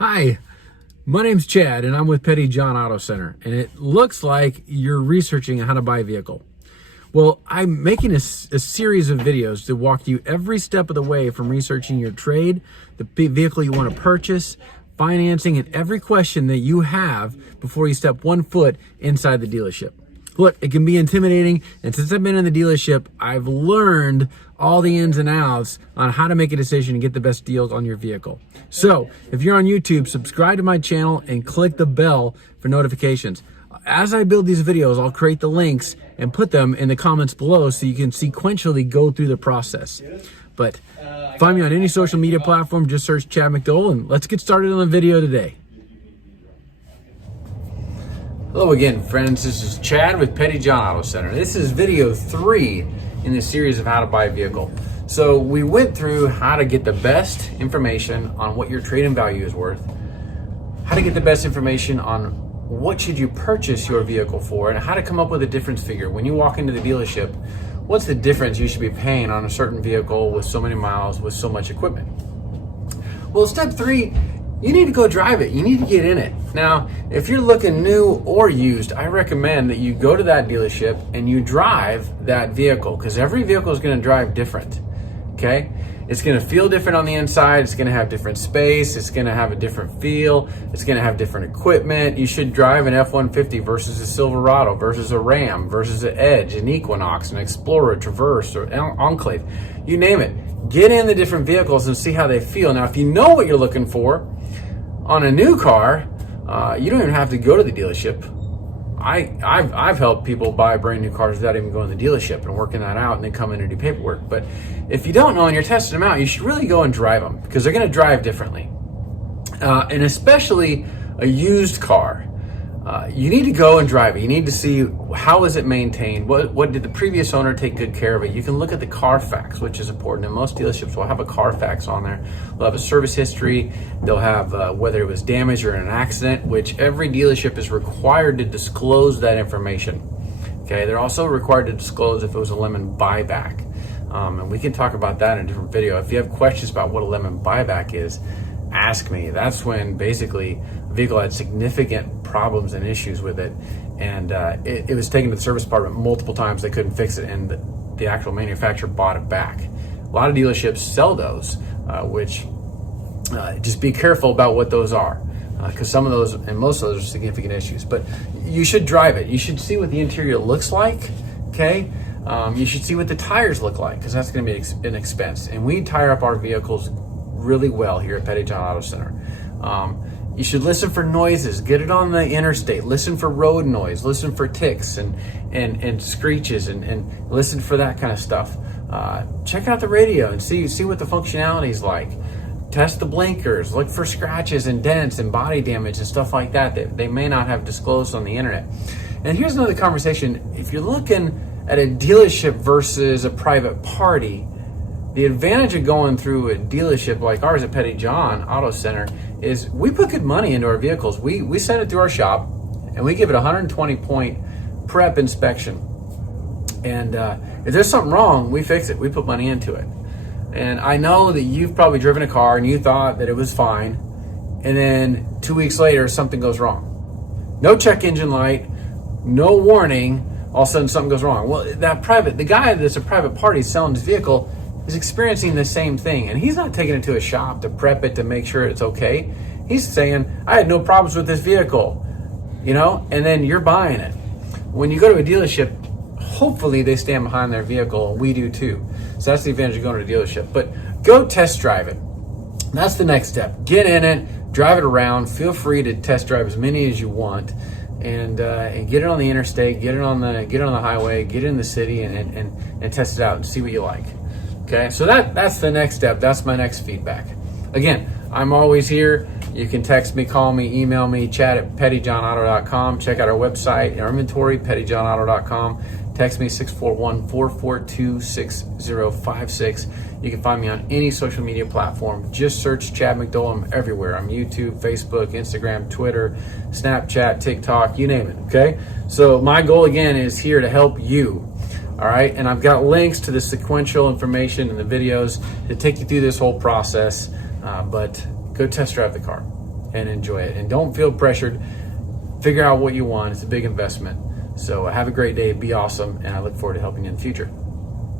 Hi, my name's Chad and I'm with Petty John Auto Center, and it looks like you're researching how to buy a vehicle. Well, I'm making a series of videos to walk you every step of the way from researching your trade, the vehicle you want to purchase, financing, and every question that you have before you step 1 foot inside the dealership. Look, it can be intimidating, and since I've been in the dealership, I've learned all the ins and outs on how to make a decision and get the best deals on your vehicle. So, if you're on YouTube, subscribe to my channel and click the bell for notifications. As I build these videos, I'll create the links and put them in the comments below so you can sequentially go through the process. But find me on any social media platform, just search Chad McDole, and let's get started on the video today. Hello again, friends. This is Chad with Petty John Auto Center. This is video 3 in the series of how to buy a vehicle. So we went through how to get the best information on what your trade-in value is worth, how to get the best information on what should you purchase your vehicle for, and how to come up with a difference figure. When you walk into the dealership, what's the difference you should be paying on a certain vehicle with so many miles, with so much equipment? Well, step 3, you need to go drive it. You need to get in it. Now, if you're looking new or used, I recommend that you go to that dealership and you drive that vehicle, because every vehicle is going to drive different. Okay? It's going to feel different on the inside. It's going to have different space. It's going to have a different feel. It's going to have different equipment. You should drive an F-150 versus a Silverado versus a Ram versus an Edge, an Equinox, an Explorer, a Traverse, or an Enclave. You name it. Get in the different vehicles and see how they feel. Now, if you know what you're looking for on a new car, you don't even have to go to the dealership. I've helped people buy brand new cars without even going to the dealership and working that out and then come in and do paperwork. But if you don't know and you're testing them out, you should really go and drive them, because they're going to drive differently. And especially a used car. You need to go and drive it. You need to see how is it maintained. What did the previous owner take good care of it? You can look at the Carfax, which is important. And most dealerships will have a Carfax on there. They'll have a service history. They'll have whether it was damage or an accident, which every dealership is required to disclose that information. Okay, they're also required to disclose if it was a lemon buyback. And we can talk about that in a different video. If you have questions about what a lemon buyback is, ask me. That's when basically the vehicle had significant problems and issues with it, and it was taken to the service department multiple times. They couldn't fix it, and the actual manufacturer bought it back. A lot of dealerships sell those, which just be careful about what those are, because some of those and most of those are significant issues. But you should drive it. You should see what the interior looks like. Okay. You should see what the tires look like, because that's going to be an expense. And we tire up our vehicles really well here at Petty John Auto Center. You should listen for noises. Get it on the interstate. Listen for road noise. Listen for ticks and screeches and listen for that kind of stuff. Check out the radio and see what the functionality is like. Test the blinkers. Look for scratches and dents and body damage and stuff like that they may not have disclosed on the internet. And here's another conversation. If you're looking at a dealership versus a private party, the advantage of going through a dealership like ours at Petty John Auto Center is we put good money into our vehicles. We send it through our shop and we give it a 120-point prep inspection. And if there's something wrong, we fix it. We put money into it. And I know that you've probably driven a car and you thought that it was fine, and then 2 weeks later something goes wrong. No check engine light, no warning, all of a sudden something goes wrong. Well, the guy that's a private party selling his vehicle is experiencing the same thing, and he's not taking it to a shop to prep it to make sure it's okay. He's saying, I had no problems with this vehicle, and then you're buying it. When you go to a dealership, hopefully they stand behind their vehicle, and we do too. So that's the advantage of going to a dealership. But go test drive it. That's the next step. Get in it, drive it around. Feel free to test drive as many as you want, and get it on the interstate, get it on the highway, get it in the city, and test it out and see what you like. Okay, so that's the next step. That's my next feedback. Again, I'm always here. You can text me, call me, email me, chat at pettyjohnauto.com. Check out our website, our inventory, pettyjohnauto.com. Text me 641-442-6056. You can find me on any social media platform. Just search Chad McDole. I'm everywhere. I'm YouTube, Facebook, Instagram, Twitter, Snapchat, TikTok, you name it, okay? So my goal, again, is here to help you. All right, and I've got links to the sequential information in the videos to take you through this whole process, but go test drive the car. and enjoy it. And don't feel pressured. Figure out what you want. It's a big investment. So have a great day. Be awesome. And I look forward to helping you in the future.